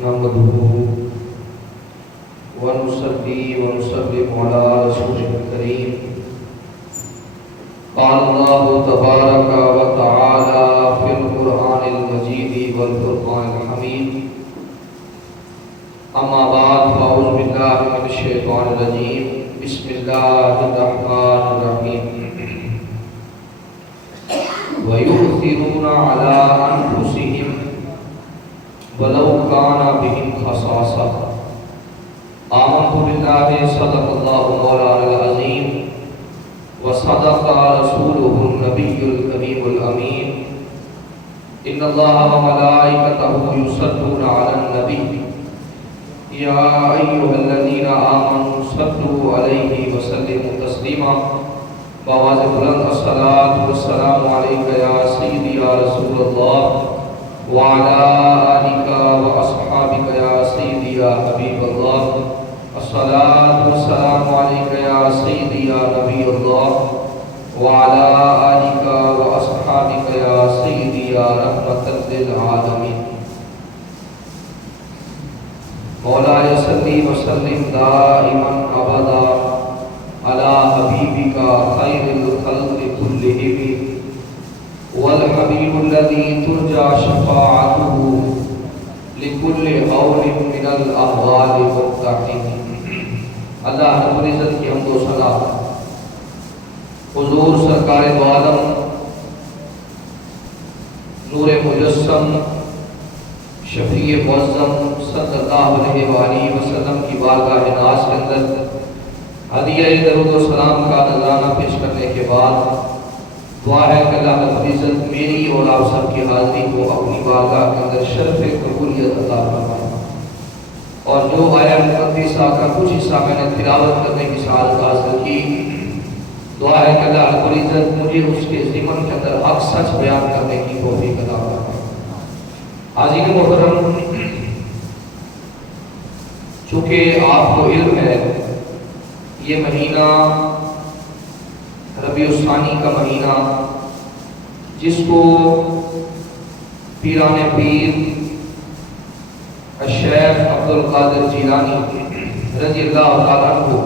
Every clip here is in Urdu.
نحمده ونصلي ونسلم على رسوله الكريم. قال الله تبارك وتعالى في القرآن المجيد والفرقان الحميد. أما بعد فأعوذ بالله من الشيطان الرجيم. بسم الله الرحمن الرحيم. ويؤثرون على أنفسهم ولو كان بهم خصاصة. آمنت بالله صدق الله مولانا العظيم وصدق رسوله النبي الكريم الأمين. إن الله وملائكته يصلون على النبي يا أيها الذين آمنوا صلوا عليه وسلموا تسليما. بآواز بلند الصلاة والسلام عليك يا سيدي يا رسول الله وعلى آلك وأصحابك يا سيدي يا حبيب الله. الصلاة والسلام عليك يا سيدي يا نبي الله وعلى آلك وأصحابك يا سيدي يا رحمة للعالمين. مولاي صل وسلم دائما أبدا على حبيبك خير الخلق كلهم والحبيب الذي ترجى شفاعته لكل قول من الأهوال والتحقيق. اللہ رب العزت کی حمد و ثنا حضور سرکار دو عالم نور مجسم شفیع معظم صلی اللہ علیہ وآلہ وسلم کی بارگاہ ناز کے اندر ہدیہ درود و سلام کا نذرانہ پیش کرنے کے بعد دعا ہے کہ اللہ رب العزت میری اور آپ سب کی حاضری کو اپنی بارگاہ کے اندر شرف قبولیت عطا فرمائے. اور جو آیت مقدسہ کا کچھ حصہ میں نے تلاوت کرنے کی سعادت حاصل کی، دعا ہے کہ اللہ رب العزت مجھے اس کے ضمن کے اندر حق سچ بیان کرنے کی توفیق عطا فرمائے. حاضرین محترم، چونکہ آپ کو علم ہے یہ مہینہ ربیع الثانی کا مہینہ جس کو پیران پیر الشیخ عبدالقادر جیلانی رضی اللہ تعالیٰ عنہ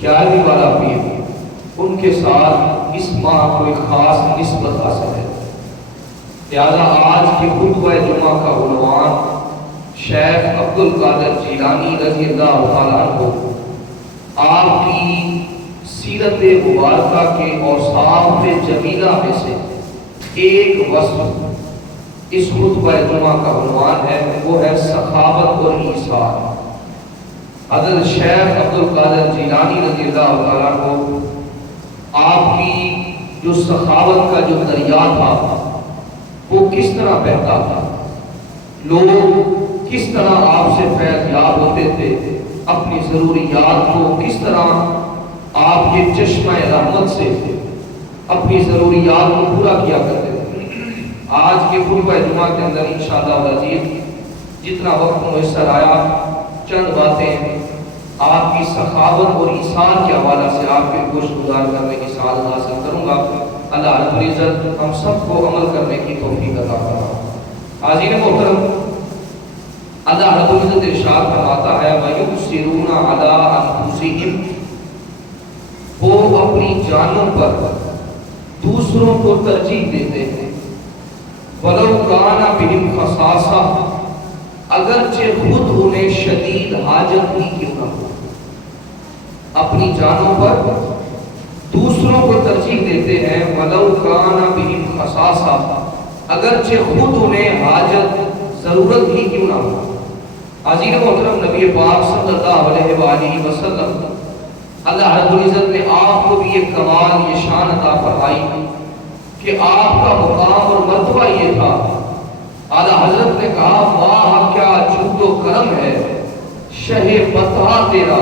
11ویں والا پیر، ان کے ساتھ اس ماہ کوئی خاص نسبت حاصل ہے. لہذا آج کی خطبہ جمعہ کا عنوان شیخ عبدالقادر جیلانی رضی اللہ تعالیٰ عنہ آپ کی سیرت مبارکہ کے اوصاف جمیلہ میں سے ایک وصف اس خطبہ جمعہ کا عنوان ہے، وہ ہے سخاوت اور ایثار. حضرت شیخ عبدالقادر جیلانی رضی اللہ تعالیٰ عنہ آپ کی جو سخاوت کا جو دریا تھا وہ کس طرح بہتا تھا، لوگ کس طرح آپ سے فیض یاب ہوتے تھے، اپنی ضروریات کو کس طرح آپ کے چشمہ رحمت سے اپنی ضروریات کو پورا کیا کرتے تھے. آج کے خطبہ جمعہ کے اندر انشاءاللہ العزیز جتنا وقت میسر آیا چند باتیں آپ کی سخاوت اور ایثار کے حوالہ سے آپ کے گوش گزار کرنے کی سعادت حاصل کروں گا. اللہ رب العزت ہم سب کو عمل کرنے کی توفیق عطا فرمائے. حاضرین محترم، اللہ رب العزت ارشاد فرماتا ہے وَيُؤْثِرُونَ عَلَىٰ أَنفُسِهِمْ، وہ اپنی جانوں پر دوسروں کو ترجیح دیتے ہیں. وَلَوْ كَانَ بِهِمْ خَصَاصَةٌ، اگرچہ خود انہیں شدید حاجت ہی کیوں نہ ہو. اپنی جانوں پر دوسروں کو ترجیح دیتے ہیں. وَلَوْ كَانَ بِهِمْ خَصَاصَةٌ، اگرچہ خود انہیں حاجت ضرورت ہی کیوں نہ ہو. حاضرین محترم، نبی پاک صلی اللہ علیہ وآلہ وسلم اللہ رب العزت نے آپ کو بھی ایک کمال یہ شان عطا فرمائی کہ آپ کا مقام اور مرتبہ یہ تھا. اعلیٰ حضرت نے کہا واہ کیا جود و کرم ہے شہ بطہ تیرا،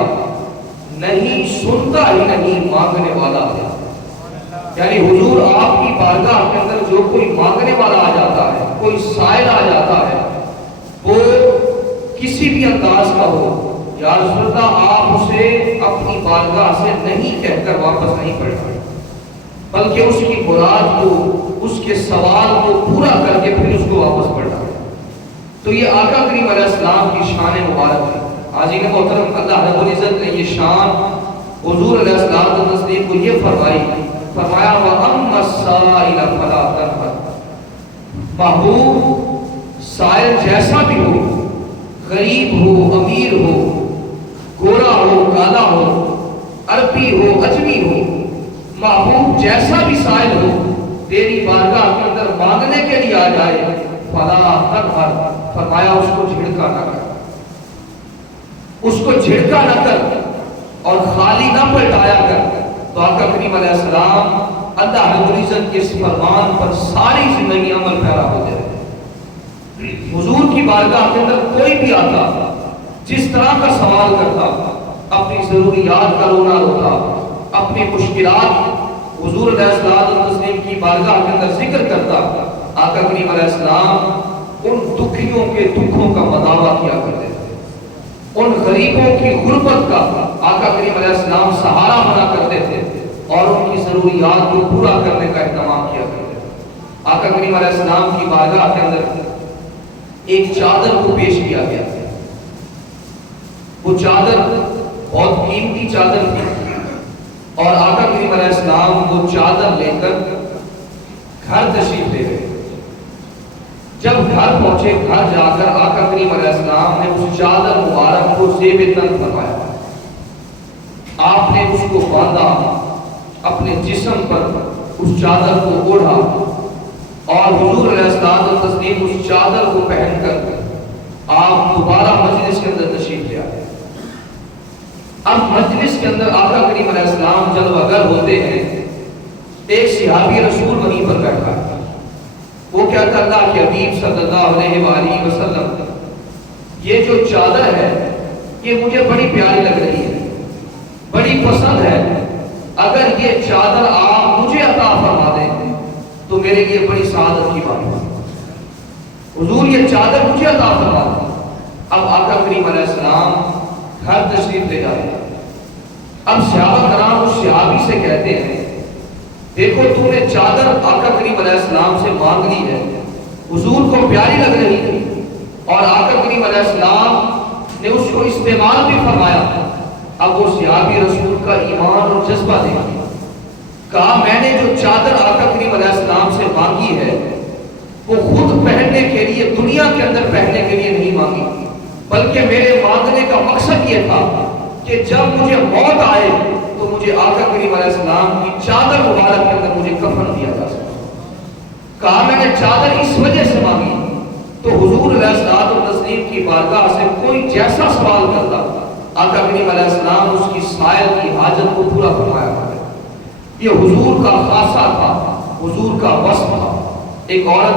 نہیں سنتا ہی نہیں مانگنے والا ہے. یعنی حضور آپ کی بارگاہ کے اندر جو کوئی مانگنے والا آ جاتا ہے، کوئی سائل آ جاتا ہے، وہ کسی بھی انداز کا ہو، یا رسول اللہ آپ اسے اپنی بارگاہ سے نہیں کہہ کر واپس نہیں پڑھتے، بلکہ اس کی مراد کو، اس کے سوال کو پورا کر کے پھر اس کو واپس پڑھنا ہے. تو یہ آقا کریم علیہ السلام کی شان مبارک ہے۔ حاضرین محترم، اللہ رب العزت نے یہ شان حضور علیہ السلام کی تصدیق کو یہ فرمایا وَأَمَّا السَّائِلَ فَلَا تَنْهَرْ، محبوب سائل جیسا بھی ہو، غریب ہو، امیر ہو، گورا ہو، کالا ہو، عربی ہو، اجمی ہو، محبوب جیسا بھی سائل ہو، تیری بارگاہ کے اندر مانگنے کے لیے آ جائے، فَلَا تَنْهَرْ، فرمایا اس کو جھڑکا نہ کر، اس کو جھڑکا نہ کر اور خالی نہ پلٹایا کر۔ تو آقا کریم علیہ السلام اللہ رب العزت کے اس فرمان پر ساری زندگی عمل پیرا ہو جائے۔ حضور کی بارگاہ کے اندر کوئی بھی آتا، جس طرح کا سوال کرتا، اپنی ضروریات کا رونا روتا، اپنی مشکلات حضور علیہ السلام کی بارگاہ کے اندر ذکر کرتا، آقا کریم علیہ السلام ان دکھیوں کے دکھوں کا مداوع کیا کرتے تھے، ان غریبوں کی غربت کا آقا کریم علیہ السلام سہارا بنا کرتے تھے اور ان کی ضروریات کو پورا کرنے کا اہتمام کیا کرتے تھے۔ آقا کریم علیہ السلام کی بارگاہ کے اندر ایک چادر کو پیش کیا گیا، وہ چادر بہت قیمتی چادر تھی اور آقا کریم علیہ السلام وہ چادر لے کر گھر تشریف لے گئے۔ جب گھر پہنچے، گھر جا کر آقا کریم علیہ السلام نے اس چادر مبارک کو زیب تن فرمایا، آپ نے اس کو باندھا، اپنے جسم پر اس چادر کو اوڑھا اور حضور علیہ السلام اس چادر کو پہن کر آپ دوبارہ مجلس کے اندر تشریف لے آئے۔ اب مجلس کے اندر آقا کریم علیہ السلام جلوہ گر ہوتے ہیں، ایک صحابی رسول وہیں پر بیٹھا ہے، وہ کہتا اللہ کے حبیب صلی اللہ علیہ وآلہ وسلم، یہ جو چادر ہے یہ مجھے بڑی پیاری لگ رہی ہے، بڑی پسند ہے، اگر یہ چادر آپ مجھے عطا فرما دیں تو میرے لیے بڑی سعادت کی بات ہے۔ حضور یہ چادر مجھے عطا فرما دیں۔ اب آقا کریم علیہ السلام گھر تشریف لے جاتے ہیں۔ اب صحابہ کرام اس صحابی سے کہتے ہیں، دیکھو تو نے چادر آقا کریم علیہ السلام سے مانگ لی ہے، حضور کو پیاری لگ رہی تھی اور آقا کریم علیہ السلام نے اس کو استعمال بھی فرمایا۔ اب وہ صحابی رسول کا ایمان اور جذبہ دیکھا، کہا میں نے جو چادر آقا کریم علیہ السلام سے مانگی ہے وہ خود پہننے کے لیے، دنیا کے اندر پہننے کے لیے نہیں مانگی، بلکہ میرے مانگنے کا مقصد یہ تھا کہ جب مجھے موت آئے تو مجھے آقا کریم علیہ السلام کی چادر مبارک کے اندر مجھے کفن دیا جا سکے۔ کہا میں نے چادر اس وجہ سے مانگی تو حضور علیہ السلام کی بارگاہ سے کوئی جیسا سوال کرتا، آقا کریم علیہ السلام اس کی سائل کی حاجت کو پورا فرمایا کرتے۔ یہ حضور کا خاصہ تھا، حضور کا وصف تھا۔ ایک عورت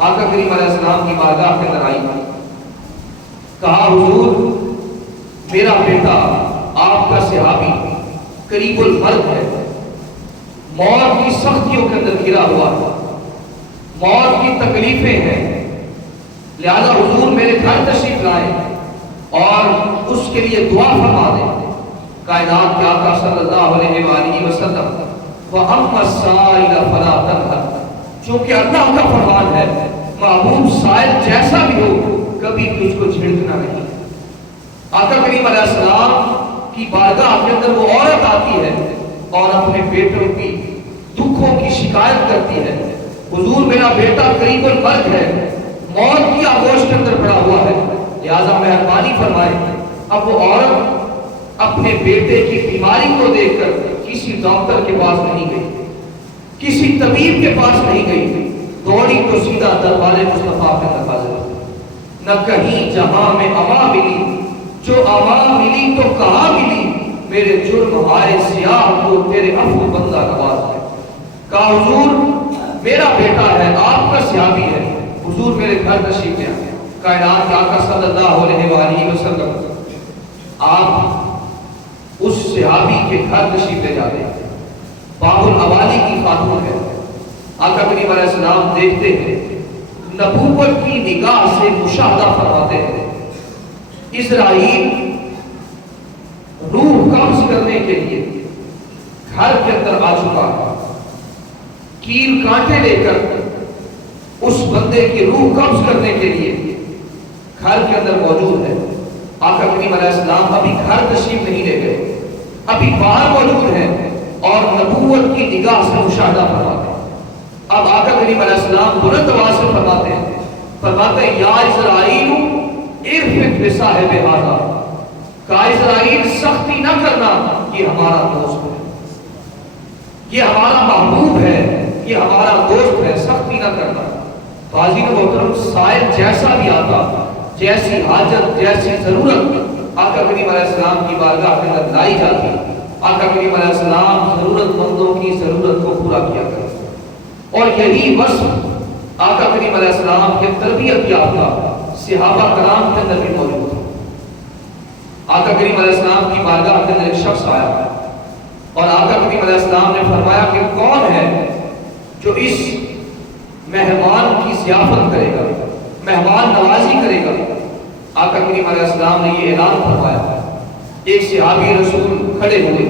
آقا کریم علیہ السلام کی بارگاہ کے اندر آئی، کہا حضور میرا بیٹا آپ کا صحابی قریب المرگ ہے، موت کی سختیوں کے اندر گھرا ہوا ہے، موت کی تکلیفیں ہیں، لہذا حضور میرے گھر تشریف لائیں اور اس کے لیے دعا فرما دیں۔ کائنات کے آقا صلی اللہ علیہ وآلہ وسلم وَأَمَّا السَّائِلَ فَلَا تَنْهَرْ، چونکہ اللہ کا فرمان ہے محبوب سائل جیسا بھی ہو کبھی تجھ کو جھڑکنا نہیں۔ آقا کریم علیہ السلام کی بارگاہ کے اندر وہ عورت آتی ہے اور اپنے بیٹوں کی دکھوں کی شکایت کرتی ہے، حضور میرا بیٹا قریب المرگ ہے، موت کی آغوش کے اندر پڑا ہوا ہے، لہذا مہربانی فرمائے۔ اب وہ عورت اپنے بیٹے کی بیماری کو دیکھ کر کسی ڈاکٹر کے پاس نہیں گئی، کسی طبیب کے پاس نہیں گئی، دوڑی تو سیدھا دربار مصطفیٰ کے دروازے پر۔ نہ کہیں جہاں میں اما ملی، جو اما ملی تو کہاں ملی، میرے جرم آئے سیاہ کو تیرے عفو بندہ نواز ہے۔ کہا حضور میرا بیٹا ہے، آپ کا صحابی ہے، حضور میرے گھر تشریف لے آئے۔ کائنات کے آقا صلی اللہ علیہ وآلہ وسلم آپ اس صحابی کے گھر تشریف لے جاتے ہیں، باب الاوالی کی خاتون ہے، آقا کریم علیہ السلام دیکھتے ہیں، نبوت کی نگاہ سے مشاہدہ فرماتے ہیں، اسرائیل روح قبض کرنے کے لیے گھر کے اندر آ چکا ہے، کیل کانٹے لے کر اس بندے کی روح قبض کرنے کے لیے کے اندر موجود ہے. آقا کریم علیہ السلام ابھی گھر تشریف نہیں لے گئے، ابھی باہر موجود ہیں اور نبوت کی نگاہ سے مشاہدہ فرماتے ہیں. اب آقا کریم علیہ السلام بلند آواز سے فرماتے ہیں یا اسرائیل ارفق بصاحب ھذا، کہا اسرائیل سختی نہ کرنا، یہ ہمارا دوست ہے، یہ ہمارا محبوب ہے، یہ ہمارا دوست ہے، سختی نہ کرنا. حاضرین محترم، سائل جیسا بھی آتا، جیسی حاجت، جیسی ضرورت آقا کریم علیہ السلام کی بارگاہ کے اندر لائی جاتی، آقا کریم علیہ السلام ضرورت مندوں کی ضرورت کو پورا کیا کرتے. اور یہی وصف آقا کریم علیہ السلام کے تربیت یافتہ صحابہ کرام کے اندر بھی موجود ہے. آقا کریم علیہ السلام کی بارگاہ کے اندر ایک شخص آیا اور آقا کریم علیہ السلام نے فرمایا کہ کون ہے جو اس مہمان کی ضیافت کرے گا، مہمان نوازی کرے گا. آقا کریم علیہ السلام نے یہ اعلان فرمایا. ایک صحابی رسول کھڑے ہوئے،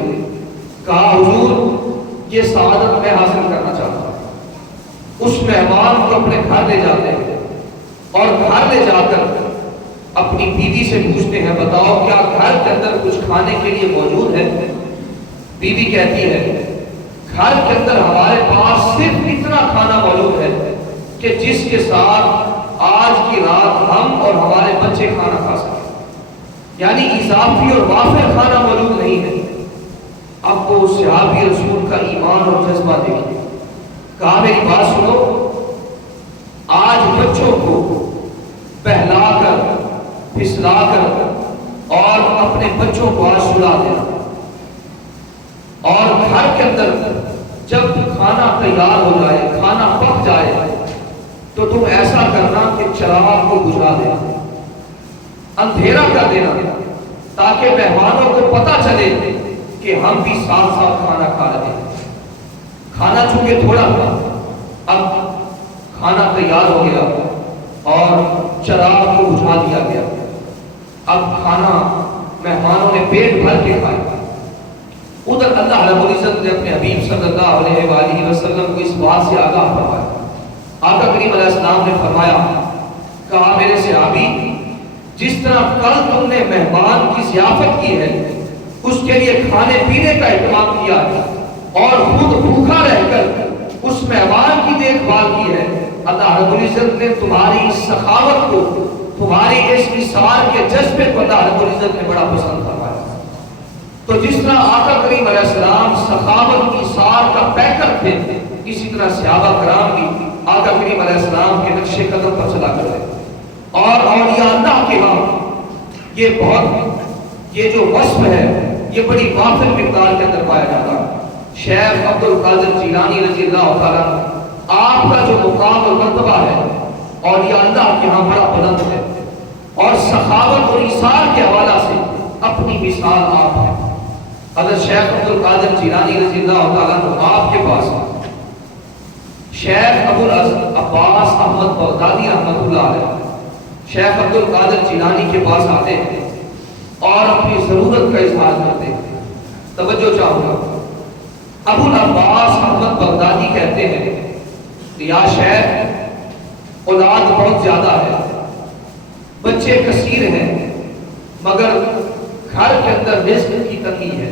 کہا حضور یہ سعادت میں حاصل کرنا چاہتا ہوں. اس مہمان کو اپنے گھر لے جاتے ہیں اور گھر لے جا کر اپنی بیوی سے پوچھتے ہیں بتاؤ کیا گھر کے اندر کچھ کھانے کے لیے موجود ہے؟ بیوی کہتی ہے گھر کے اندر ہمارے پاس صرف اتنا کھانا موجود ہے کہ جس کے ساتھ آج کی رات ہم اور ہمارے بچے کھانا کھا سکیں، یعنی اضافی اور وافر کھانا موجود نہیں ہے. اب وہ صحابی رسول کا ایمان اور جذبہ دیکھیے. کہا میری بات سنو، آج بچوں کو بہلا کر پھسلا کر اور اپنے بچوں کو آج سلا دینا، اور گھر کے اندر جب کھانا تیار ہو جائے، کھانا پک جائے تو تم ایسا کرنا کہ چراغ کو بجھا دینا، اندھیرا کر دینا، تاکہ مہمانوں کو پتہ چلے کہ ہم بھی ساتھ ساتھ کھانا کھا رہے ہیں. کھانا چونکہ تھوڑا تھا، اب کھانا تیار ہو گیا اور چراغ کو بجھا دیا گیا. اب کھانا مہمانوں نے پیٹ بھر کے کھایا. ادھر اللہ رب العزت نے اپنے حبیب صلی اللہ علیہ وآلہ وسلم کو اس بات سے آگاہ فرمایا. آقا کریم علیہ السلام نے فرمایا، کہا میرے صحابی جس طرح کل تم نے مہمان کی ضیافت کی ہے، اس کے لیے کھانے پینے کا اہتمام کیا اور خود بھوکا رہ کر اس مہمان کی دیکھ بھال کی ہے، اللہ رب العزت نے تمہاری اس سخاوت کو، تمہاری اس اثار کے جذبے کو اللہ رب العزت نے بڑا پسند فرمایا. تو جس طرح آقا کریم علیہ السلام سخاوت کی اثار کا پیکر تھے، اسی طرح صحابہ کرام بھی آقا کریم علیہ السلام کے نقش قدم پر چلا کرتے. اور اولیاء اللہ کے ہاں یہ جو وصف ہے یہ بڑی وافر مقدار کے اندر پایا جاتا ہے. شیخ عبد القادر جیلانی رضی اللہ تعالیٰ آپ کا جو مقام اور مرتبہ ہے اولیاء اللہ کے ہاں بڑا بلند ہے، اور سخاوت اور ایثار کے حوالہ سے اپنی مثال آپ ہے. حضرت شیخ عبد القادر جیلانی رضی اللہ تعالیٰ آپ کے پاس شیخ ابو عباس احمد بغدادی رحمۃ اللہ علیہ شیخ عبد القادر جیلانی کے پاس آتے ہیں اور اپنی ضرورت کا اظہار کرتے ہیں. توجہ چاہوں گا، ابو عباس احمد بغدادی کہتے ہیں یا شیخ اولاد بہت زیادہ ہے، بچے کثیر ہیں، مگر گھر کے اندر رزق کی تنگی ہے،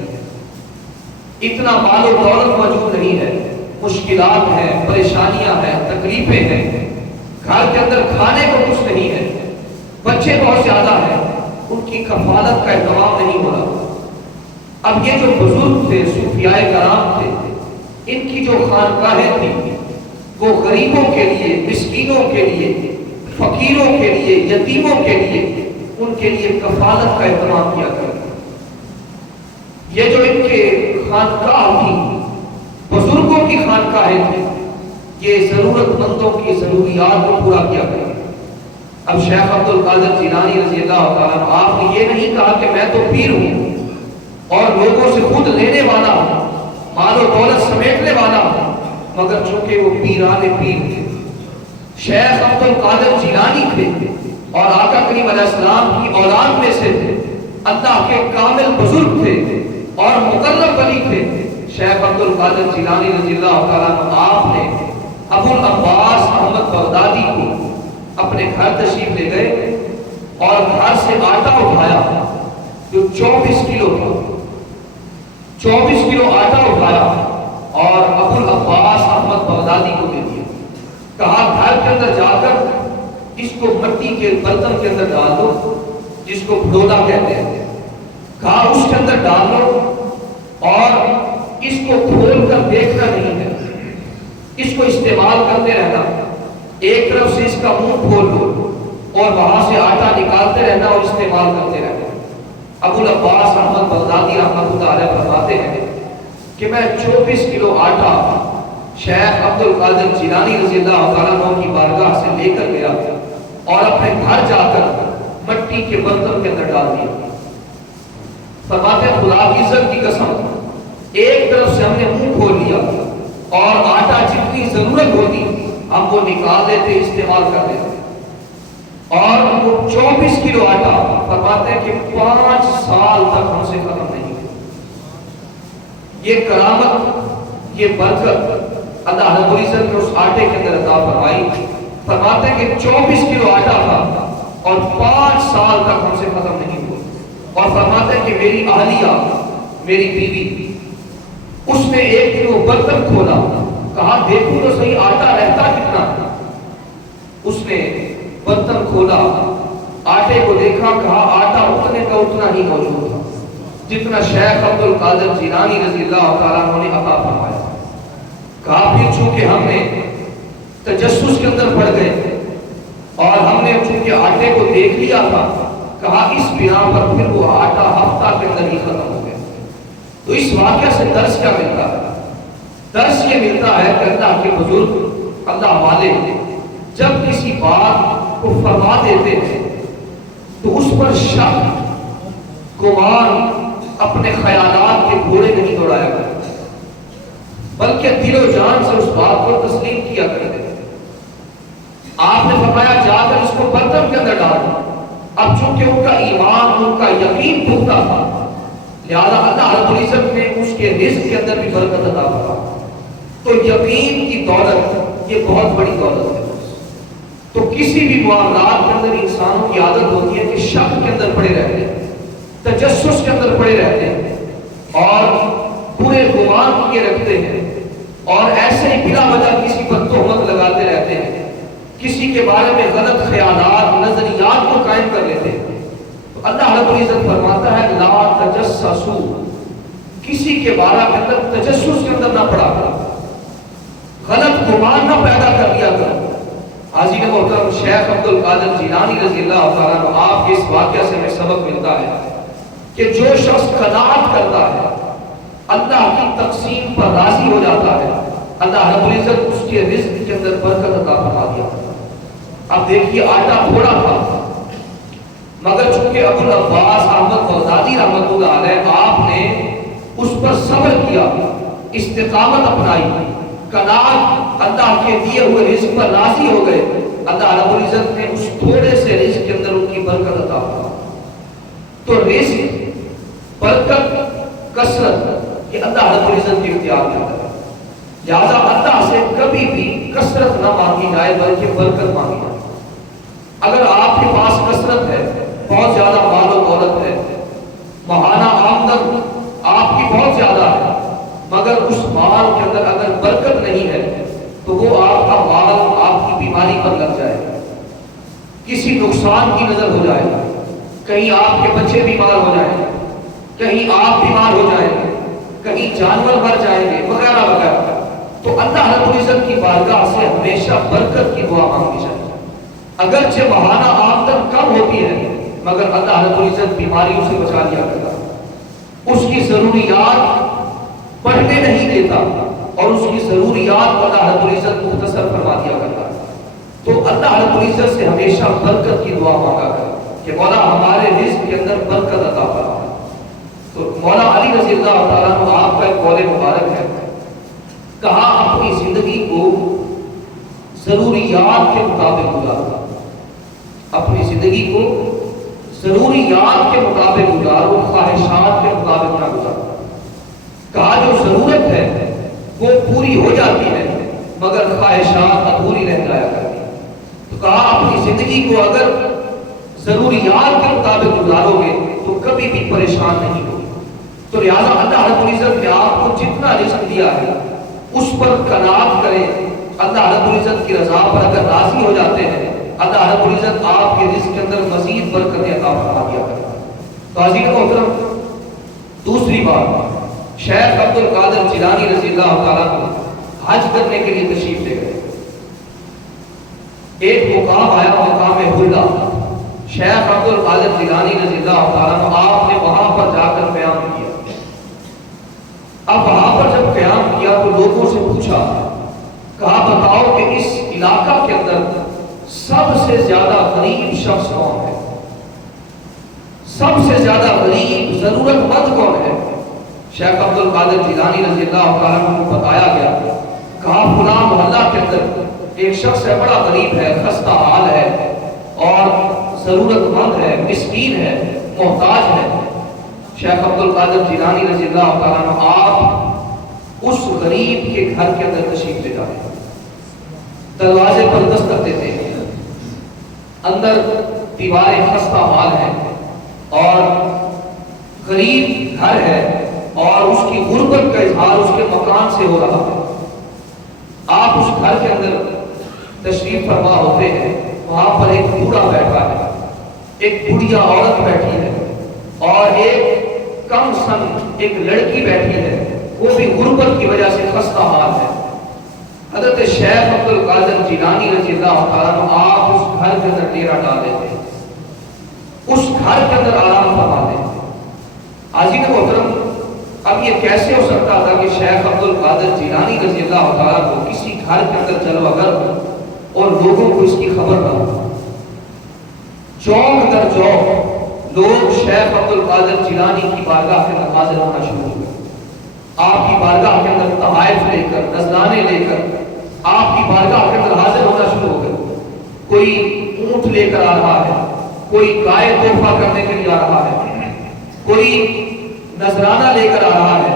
اتنا مال و دولت موجود نہیں ہے، مشکلات ہیں، پریشانیاں ہیں، تکلیفیں ہیں، گھر کے اندر کھانے کو کچھ نہیں ہے، بچے بہت زیادہ ہیں، ان کی کفالت کا اہتمام نہیں ہو رہا. اب یہ جو بزرگ تھے، صوفیاء کرام تھے، ان کی جو خانقاہیں تھیں وہ غریبوں کے لیے، مسکینوں کے لیے، فقیروں کے لیے، یتیموں کے لیے، ان کے لیے کفالت کا اہتمام کیا کرتے. یہ جو ان کے خانقاہ تھی، بزرگوں کی خانقاہیں تھیں، یہ ضرورت مندوں کی ضروریات کو پورا کیا کرتے. اب شیخ عبد القادر جیلانی رضی اللہ تعالیٰ آپ نے یہ نہیں کہا کہ میں تو پیر ہوں اور لوگوں سے خود لینے والا ہوں، مال و دولت سمیٹنے والا ہوں، مگر چونکہ وہ پیران پیر تھے، شیخ عبد القادر جیلانی تھے اور آقا کریم علیہ السلام کی اولاد میں سے تھے، اللہ کے کامل بزرگ تھے اور مقرب ولی تھے. شیخ عبد القادر جیلانی رضی اللہ تعالیٰ آپ نے ابو العباس احمد بغدادی کو اپنے گھر تشریف لے گئے اور اور گھر سے آٹا اٹھایا جو 24 کلو تھا، 24 کلو آٹا اٹھایا اور ابو العباس احمد بغدادی کو دے دیا. کہا گھر کے اندر جا کر اس کو مٹی کے برتن کے اندر ڈال دو جس کو بھڑولا کہتے ہیں. کہا اس کے اندر ڈال دو اور اس کو کھول کر دیکھنا نہیں ہے، اس کو استعمال کرتے رہنا. ایک طرف سے اس کا منہ کھول دو اور وہاں سے آٹا نکالتے رہنا اور استعمال کرتے رہنا. ابو العباس احمد بغدادی رحمۃ اللہ علیہ فرماتے ہیں کہ میں 24 کلو آٹا شیخ عبد القادر جیلانی رضی اللہ تعالیٰ عنہ کی بارگاہ سے لے کر گیا اور اپنے گھر جا کر مٹی کے برتن کے اندر ڈال دیا. فرماتے ہیں خدا کی عزت کی قسم، ایک طرف سے ہم نے منہ کھول لیا اور آٹا جتنی ضرورت ہوتی ہم وہ نکال لیتے، استعمال کر لیتے. اور وہ 24 کلو آٹا فرماتے ہیں کہ 5 سال تک ہم سے ختم نہیں ہوا. یہ کرامت، یہ برکت اللہ رب العزت نے اس آٹے کے اندر عطا فرمائی. فرماتے ہیں کہ 24 کلو آٹا تھا اور 5 سال تک ہم سے ختم نہیں ہوا. اور فرماتے ہیں کہ میری اہلیہ، میری بیوی، اس نے ایک دن وہ برتن کھولا، کہا دیکھو تو صحیح آٹا رہتا کتنا. اس نے برتن کھولا، آٹے کو دیکھا، کہا آٹا اتنے کا اتنا ہی موجود تھا جتنا شیخ عبد القادر جیلانی رضی اللہ تعالیٰ عنہ نے عطا فرمایا. کہا پھر چونکہ ہم نے تجسس کے اندر پڑ گئے اور ہم نے چونکہ آٹے کو دیکھ لیا تھا، کہا اس بنا پر پھر وہ آٹا ہفتہ کے اندر ہی ختم ہو گیا. تو اس واقعہ سے درس کیا ملتا ہے؟ درس یہ ملتا ہے کہ اللہ کے بزرگ، اللہ والے جب کسی بات کو فرما دیتے ہیں تو اس پر شک، گمان، اپنے خیالات کے گھوڑے نہیں دوڑایا کرتے، بلکہ دل و جان سے اس بات کو تسلیم کیا کرتے. آپ نے فرمایا جا کر اس کو برتن کے اندر ڈال. اب چونکہ ان کا ایمان، ان کا یقین پختہ تھا، لہذا اللہ رب العزت نے اس کے رزق کے اندر بھی برکت عطا فرمائی. تو یقین کی دولت یہ بہت بڑی دولت ہے. تو کسی بھی معاملات کے اندر انسانوں کی عادت ہوتی ہے کہ شک کے اندر پڑے رہتے ہیں، تجسس کے اندر پڑے رہتے ہیں اور پورے گمان کیے رکھتے ہیں اور ایسے ہی بلا وجہ کسی پر تہمت لگاتے رہتے ہیں، کسی کے بارے میں غلط خیالات، نظریات کو قائم کر لیتے ہیں. تو اللہ رب العزت فرماتا ہے لا تجسسوا، کسی کے بارے کے اندر تجسس کے اندر نہ پڑا کرو، غلط گمان نہ پیدا کر لیا کرو. حاضرین محترم، شیخ عبد القادر جیلانی رضی اللہ تعالیٰ عنہ آپ کے اس واقعہ سے ہمیں سبق ملتا ہے کہ جو شخص قناعت کرتا ہے، اللہ کی تقسیم پر راضی ہو جاتا ہے، اللہ رب العزت اس کے رزق کے اندر برکت عطا فرما دیا. اب دیکھیے آٹا تھوڑا تھا مگر چونکہ ابو العباس احمد بغدادی رحمۃ اللہ علیہ آپ نے اس پر صبر کیا، استقامت اپنائی، قناعت، اللہ کے دیے ہوئے رزق پر راضی ہو گئے. اللہ رب العزت نے اس تھوڑے سے رزق کے اندر ان کی برکت عطا فرمائی. تو رزق، برکت، کثرت یہ اللہ رب العزت کے اختیار میں ہے. لہٰذا اللہ سے کبھی بھی کثرت نہ مانگی جائے بلکہ برکت مانگی جائے. اگر آپ کے پاس کثرت ہے، بہت زیادہ مال و دولت ہے، ماہانہ آمدن آپ کی بہت زیادہ ہے، مگر اس مال کے اندر اگر برکت نہیں ہے تو وہ آپ کا مال آپ کی بیماری پر لگ جائے گا، کسی نقصان کی نظر ہو جائے گا، کہیں آپ کے بچے بیمار ہو جائیں گے، کہیں آپ بیمار ہو جائیں گے، کہیں جانور مر جائیں گے وغیرہ وغیرہ. تو اللہ رب العزت کی بارگاہ سے ہمیشہ برکت کی دعا مانگنی چاہیے. اگرچہ ماہانہ آمدن کم ہوتی ہے مگر اللہ رب العزت بیماریوں سے بچا لیا کرتا، اس کی ضروریات بڑھنے نہیں دیتا اور اس کی ضروریات کو اللہ رب العزت مختصر فرما دیا کرتا. تو اللہ رب العزت سے ہمیشہ برکت کی دعا مانگا کرے کہ مولا ہمارے رزق کے اندر برکت عطا فرما. تو مولا علی رضی اللہ تعالیٰ عنہ آپ کا ایک قول مبارک ہے، کہا اپنی زندگی کو ضروریات کے مطابق گزارو، اپنی زندگی کو ضروریات کے مطابق گزارو، خواہشات کے مطابق نہ گزارو. کہا جو ضرورت ہے وہ پوری ہو جاتی ہے مگر خواہشات ادھوری رہ جایا کرتی. تو کہا اپنی زندگی کو اگر ضروریات کے مطابق گزارو گے تو کبھی بھی پریشان نہیں ہوگے۔ تو لہٰذا اللہ رب العزت نے آپ کو جتنا رزق دیا ہے اس پر قناعت کریں۔ اللہ رب العزت کی رضا پر اگر راضی ہو جاتے ہیں، اللہ رب العزت آپ کے رزق کے اندر مزید برکتیں عطا فرما دیا کرتا ہے۔ تو عزیز محترم، دوسری بات، شیخ عبد القادر جیلانی رضی اللہ تعالیٰ کو حج کرنے کے لیے تشریف لے گئے۔ ایک مقام آیا، مقام حلہ۔ شیخ عبد القادر جیلانی رضی اللہ تعالیٰ عنہ آپ نے وہاں پر جا کر قیام کیا۔ اب وہاں پر جب قیام کیا تو لوگوں سے پوچھا، کہا بتاؤ کہ اس علاقہ کے اندر سب سے زیادہ غریب شخص کون ہے؟ سب سے زیادہ غریب ضرورت مند کون ہے؟ شیخ عبد القادر جیلانی رضی اللہ تعالیٰ عنہ کو بتایا گیا، کہا فلاں محلہ کے اندر ایک شخص ہے، بڑا غریب ہے، خستہ حال ہے اور ضرورت مند ہے، مسکین ہے، محتاج ہے۔ شیخ عبد القادر جیلانی رضی اللہ تعالیٰ عنہ آپ اس غریب کے گھر کے اندر تشریف لے جاتے ہیں، دروازے پر دستک دیتے ہیں، اندر دیواریں خستہ حال ہیں اور غریب گھر ہے اور اس کی غربت کا اظہار اس کے مکان سے ہو رہا ہے۔ آپ اس گھر کے اندر تشریف فرما ہوتے ہیں، وہاں پر ایک بوڑھا بیٹھا ہے، ایک بڑھیا عورت بیٹھی ہے اور ایک کم سن ایک لڑکی بیٹھی ہے، وہ بھی غربت کی وجہ سے خستہ حال ہے۔ حضرت شیخ عبد القادر جیلانی رضی اللہ تعالیٰ عنہ آپ اس گھر کے اندر ڈیرا ڈال دیتے ہیں، اس گھر کے اندر آرام فرماتے ہیں۔ عزیز محترم، اب یہ کیسے ہو سکتا تھا کہ شیخ عبد القادر جیلانی رضی اللہ تعالیٰ کو کسی گھر کے اندر جلوہ گر اور لوگوں کو اس کی خبر نہ ہو؟ چوک در چوک لوگ شیخ عبد القادر جیلانی کی بارگاہ کے اندر حاضر ہونا شروع ہوئے۔ آپ کی بارگاہ کے اندر تحائف لے کر، نذرانے لے کر آپ کی بارگاہ کے اندر حاضر ہونا شروع ہو گئے۔ کوئی اونٹ لے کر آ رہا ہے، کوئی گائے تحفہ کرنے کے لیے آ رہا ہے، کوئی نذرانہ لے کر آ رہا ہے،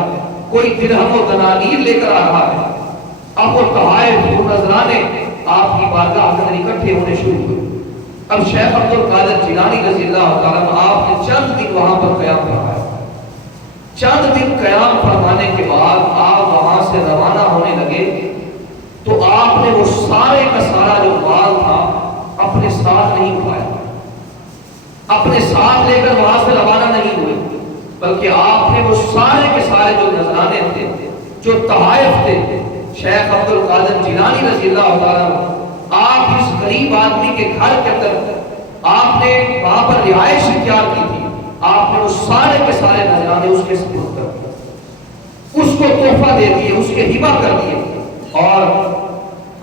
کوئی درہم و دنانیر لے کر آ رہا ہے۔ اب وہ تحائف و نذرانے آپ کی بارگاہ کے اندر اکٹھے ہونے شروع ہوئے۔ اب شیخ عبد القادر جیلانی رضی اللہ تعالیٰ عنہ آپ نے چند دن وہاں پر قیام فرمایا۔ چند دن قیام فرمانے کے بعد آپ وہاں سے روانہ ہونے لگے تو آپ نے وہ سارے کا سارا جو مال تھا اپنے ساتھ نہیں اٹھایا، اپنے ساتھ لے کر وہاں سے روانہ نہیں ہوئے، بلکہ آپ نے وہ سارے کے سارے جو نذرانے تھے، جو تحائف تھے، شیخ عبد القادر جیلانی رضی اللہ تعالیٰ عنہ آپ اس غریب آدمی کے گھر کے اندر آپ نے وہاں پر رہائش اختیار کی تھی، آپ نے وہ سارے کے سارے نذرانے اس کے سپرد کر دیے، اس کو تحفہ دے دیے، اس کے ہبہ کر دیے۔ اور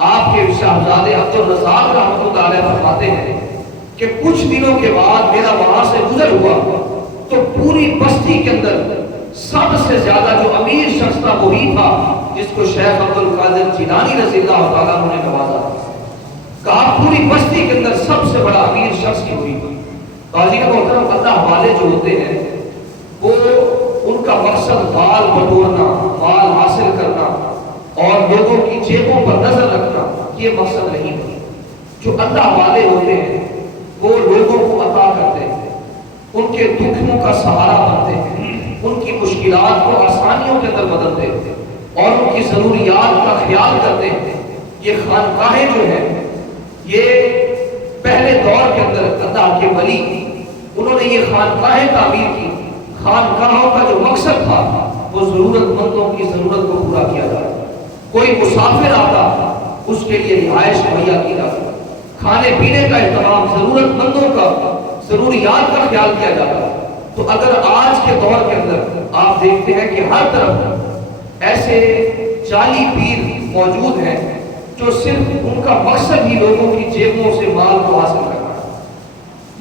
آپ کے شاہزادے عبد الرزاق رحمۃ اللہ علیہ فرماتے ہیں کہ کچھ دنوں کے بعد میرا وہاں سے گزر ہوا تو پوری بستی کے اندر سب سے زیادہ جو امیر شخص تھا وہی تھا جس کو شیخ عبد القادر جیلانی رضی اللہ تعالیٰ عنہ نے نوازا۔ کہا پوری بستی کے اندر سب سے بڑا امیر شخص کی ہوئی۔ قاضی محترم، اللہ والے جو ہوتے ہیں وہ ان کا مقصد مال بٹورنا، مال حاصل کرنا اور لوگوں کی جیبوں پر نظر رکھنا یہ مقصد نہیں ہے۔ جو اللہ والے ہوتے ہیں وہ لوگوں کو عطا کرتے ہیں، ان کے دکھوں کا سہارا بنتے ہیں، ان کی مشکلات کو آسانیوں کے اندر بدلتے ہیں اور ان کی ضروریات کا خیال کرتے ہیں۔ یہ خانقاہیں جو ہیں یہ پہلے دور کے اندر اللہ کے ولی انہوں نے یہ خانقاہیں تعمیر کی۔ خانقاہوں کا جو مقصد تھا وہ ضرورت مندوں کی ضرورت کو پورا کیا جائے۔ کوئی مسافر آتا اس کے لیے رہائش مہیا کی جاتی، کھانے پینے کا اہتمام، ضرورت مندوں کا ضروریات کا خیال کیا جاتا۔ تو اگر آج کے دور کے اندر آپ دیکھتے ہیں کہ ہر طرف ایسے جعلی پیر موجود ہیں جو صرف ان کا مقصد ہی لوگوں کی جیبوں سے مال کو حاصل کرنا ہے،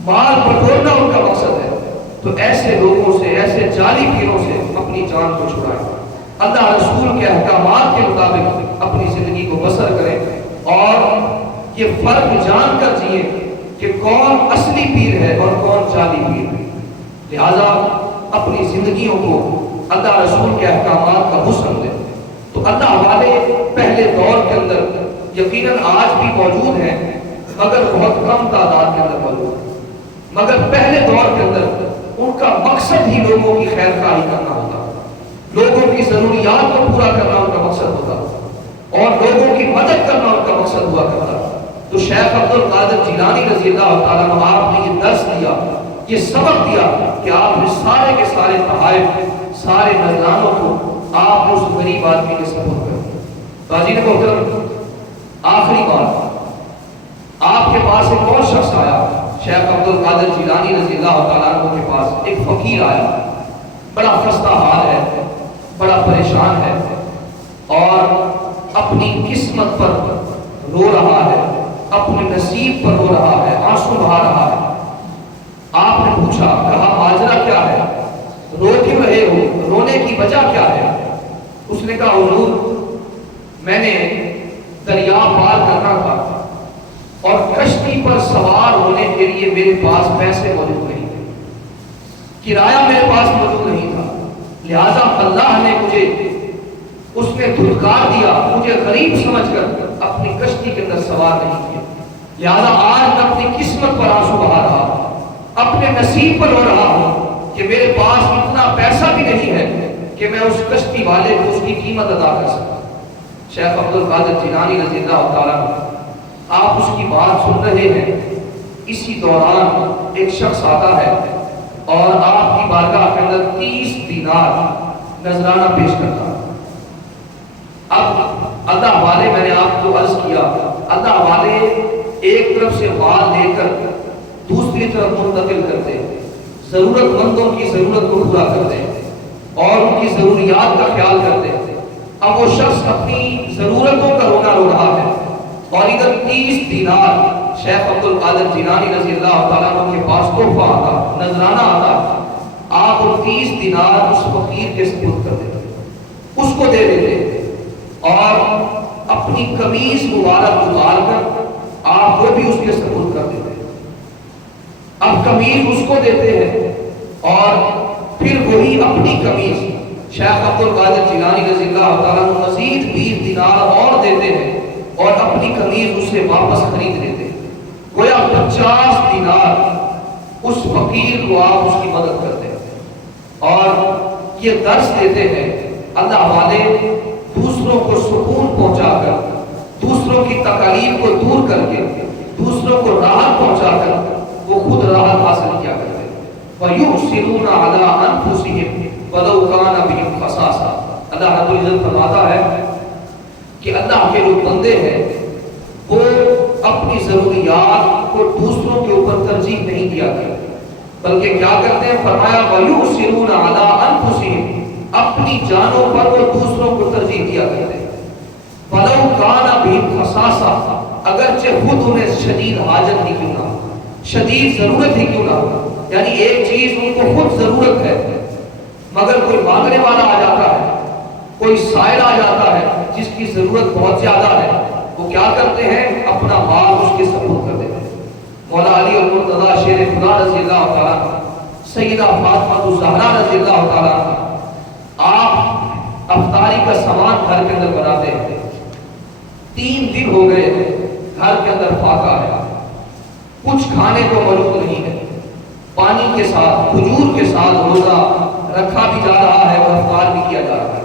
مال بٹورنا ان کا مقصد ہے، تو ایسے لوگوں سے، ایسے جعلی پیروں سے اپنی جان کو چھڑائیں، اللہ رسول کے احکامات کے مطابق اپنی زندگی کو بسر کریں اور یہ فرق جان کر جئیں کہ کون اصلی پیر ہے اور کون جعلی پیر ہے۔ لہذا اپنی زندگیوں کو اللہ رسول کے احکامات کا حسن دیں۔ تو اللہ والے پہلے دور کے اندر یقیناً آج بھی موجود ہیں مگر بہت کم تعداد کے اندر موجود ہیں، مگر پہلے دور کے اندر ان کا مقصد ہی لوگوں کی خیر خواہی کرنا ہوتا، لوگوں کی ضروریات کو پورا کرنا ان کا مقصد ہوتا اور لوگوں کی مدد کرنا ان کا مقصد ہوا کرتا۔ تو شیخ عبد القادر جیلانی رضی اللہ تعالیٰ عنہ آپ نے یہ درس دیا، یہ سبق دیا کہ آپ نے سارے کے سارے تحائف، سارے نذرانوں کو آپ نے اس غریب آدمی کے سپرد کر دیا۔ تاجر محترم، آخری بات، آپ کے پاس ایک اور شخص آیا، شیخ عبد القادر جیلانی رضی اللہ تعالیٰ عنہ کے پاس ایک فقیر آیا، بڑا خستہ حال ہے، بڑا پریشان ہے اور اپنی قسمت پر رو رہا ہے، اپنے نصیب پر رو رہا ہے، آنسو بہا رہا ہے۔ آپ نے پوچھا، کہا ماجرا کیا ہے، رو کیوں رہے ہو، رونے کی وجہ کیا ہے؟ اس نے کہا حضور میں نے دریا پار کرنا تھا اور کشتی پر سوار ہونے کے لیے میرے پاس پیسے موجود نہیں تھے، کرایہ میرے پاس موجود نہیں تھا، لہذا اللہ نے مجھے اس نے دھتکار دیا، مجھے غریب سمجھ کر اپنی کشتی کے اندر سوار نہیں کیا، لہذا آج میں اپنی قسمت پر آنسو بہا رہا ہوں، اپنے نصیب پر رو رہا ہوں کہ میرے پاس اتنا پیسہ بھی نہیں ہے کہ میں اس کشتی والے کو اس کی قیمت ادا کر سکتا۔ شیخ عبد القادر جیلانی رضی اللہ تعالیٰ آپ اس کی بات سن رہے ہیں، اسی دوران ایک شخص آتا ہے اور آپ کی بارگاہ کے اندر 30 دینار نذرانہ پیش کرتا ہے۔ اب اللہ والے، میں نے آپ کو عرض کیا، اللہ والے ایک طرف سے مال لے کر دوسری طرف منتقل کرتے ہیں، ضرورت مندوں کی ضرورت کو پورا کرتے ہیں اور ان کی ضروریات کا خیال کرتے ہیں۔ اب وہ شخص اپنی ضرورتوں کا رونا رو رہا ہے اور ادھر 30 دینار شیخ عبد القادر جیلانی رضی اللہ تعالیٰ عنہ کے پاس تحفہ آتا، نذرانہ آتا، آپ وہ 30 دینار اس فقیر کے سپرد کر دیتے، اس کو دے دیتے اور اپنی قمیض مبارک اتار کر آپ وہ بھی اس کے سپرد کر دیتے۔ اب قمیض اس کو دیتے ہیں اور پھر وہی اپنی قمیض شیخ عبد القادر جیلانی رضی اللہ تعالیٰ عنہ مزید 20 دینار اور دیتے ہیں اور اپنی قمیض اسے واپس خرید لیتے ہیں۔ گویا 50 دینار اس فقیر کو آپ اس کی مدد کرتے ہیں اور یہ درس دیتے ہیں اللہ والے دوسروں کو سکون پہنچا کر، دوسروں کی تکالیف کو دور کر کے، دوسروں کو راحت پہنچا کر وہ خود راحت حاصل کیا کرتے ہیں۔ وَيُؤْثِرُونَ عَلَىٰ أَنفُسِهِمْ وَلَوْ كَانَ بِهِمْ خَصَاصَةٌ۔ اللہ رب العزت فرماتا ہے کہ اللہ کے جو بندے ہیں وہ اپنی ضروریات کو دوسروں کے اوپر ترجیح نہیں دیا کرتے، بلکہ کیا کرتے ہیں؟ فرمایا وَيُؤْثِرُونَ عَلَىٰ أَنفُسِهِمْ، اپنی جانوں پر وہ دوسروں کو ترجیح دیا کرتے ہیں۔ وَلَوْ كَانَ بِهِمْ خَصَاصَةٌ، اگرچہ خود انہیں شدید حاجت ہی کیوں نہ ہو، شدید ضرورت ہی کیوں نہ ہو، یعنی ایک چیز ان کو خود ضرورت ہے مگر کوئی مانگنے والا آ جاتا ہے، کوئی سائل آ جاتا ہے جس کی ضرورت بہت زیادہ ہے، وہ کیا کرتے ہیں؟ اپنا مال اس کے سپرد کر دیتے ہیں۔ مولا علی المرتضیٰ شیر خدا رضی اللہ تعالیٰ، سیدہ فاطمہ الزہرا رضی اللہ تعالیٰ، آپ افطاری کا سامان گھر کے اندر بناتے ہیں، 3 دن ہو گئے گھر کے اندر فاقہ ہے، کچھ کھانے کو موجود نہیں ہے، پانی کے ساتھ کھجور کے ساتھ روزہ رکھا بھی جا رہا ہے اور افطار بھی کیا جا رہا ہے۔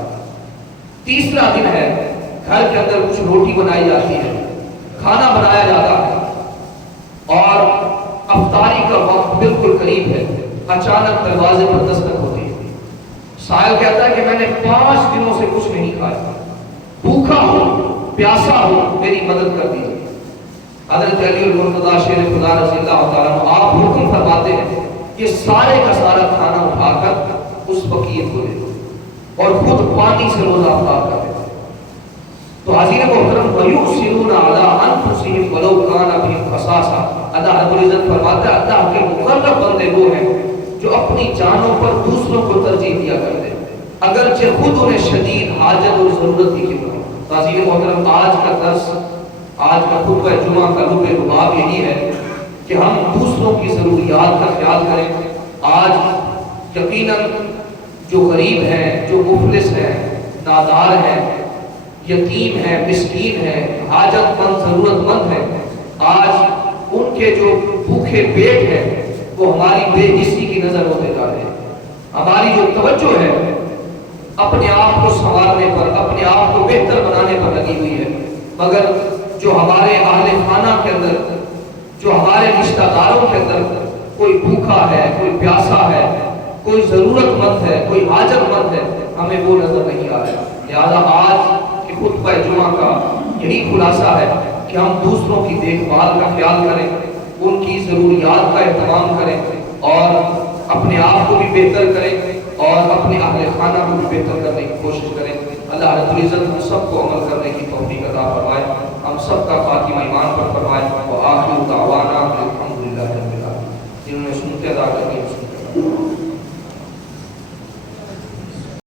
تیسرا دن ہے، گھر کے اندر کچھ روٹی بنائی جاتی ہے، کھانا بنایا جاتا ہے اور افطاری کا وقت بالکل قریب ہے، اچانک دروازے پر دستک ہوتی ہے، سائل کہتا ہے کہ میں نے 5 دنوں سے کچھ نہیں کھایا، بھوکا ہوں، پیاسا ہوں، میری مدد کر دیجیے۔ حضرت علی المرتضیٰ شیر خدا رضی اللہ تعالیٰ عنہ آپ حکم فرماتے ہیں کہ سارے کا سارا کھانا اٹھا کر اس فقیر کو دے دو اور خود پانی سے روزہ افطار کر دیتے۔ تو حضرت محترم وَيُؤْثِرُونَ عَلَىٰ أَنفُسِهِمْ وَلَوْ كَانَ بِهِمْ خَصَاصَةٌ، اللہ رب العزت فرماتا ہے اللہ کے مقرب بندے وہ ہیں جو اپنی جانوں پر دوسروں کو ترجیح دیا کرتے ہیں اگرچہ خود انہیں شدید حاجت اور ضرورت ہی کیوں نہ ہو۔ حضرت محترم آج کا درس، آج کا خطبہ جمعہ کا لب لباب یہی ہے کہ ہم دوسروں کی ضروریات کا خیال کریں۔ آج یقیناً جو غریب ہیں، جو مفلس ہیں، نادار ہیں، یتیم ہیں، مسکین ہیں، حاجت مند، ضرورت مند ہیں، آج ان کے جو بھوکے پیٹ ہیں وہ وہ ہماری بے حسی کی نظر ہوتے جا رہے ہیں. ہماری جو توجہ ہے اپنے آپ کو سنوارنے پر، اپنے آپ کو بہتر بنانے پر لگی ہوئی ہے، مگر جو ہمارے اہل خانہ کے اندر، جو ہمارے رشتہ داروں کے اندر کوئی بھوکا ہے، کوئی پیاسا ہے، کوئی ضرورت مند ہے، کوئی حاجت مند ہے، ہمیں وہ نظر نہیں آ رہا. لہذا آج کے خطبہ جمعہ کا یہی خلاصہ ہے کہ ہم دوسروں کی دیکھ بھال کا خیال کریں، ان کی ضروریات کا اہتمام کریں اور اپنے آپ کو بھی بہتر کریں اور اپنے اہل خانہ کو بھی بہتر کرنے کی کوشش کریں. اللہ رب العزت ہم سب کو عمل کرنے کی توفیق عطا فرمائے، ہم سب کا خاتمہ ایمان پر فرمائے. وآخر دعوانا الحمدللہ رب العالمین. جنہوں نے سنتے ادا کر کے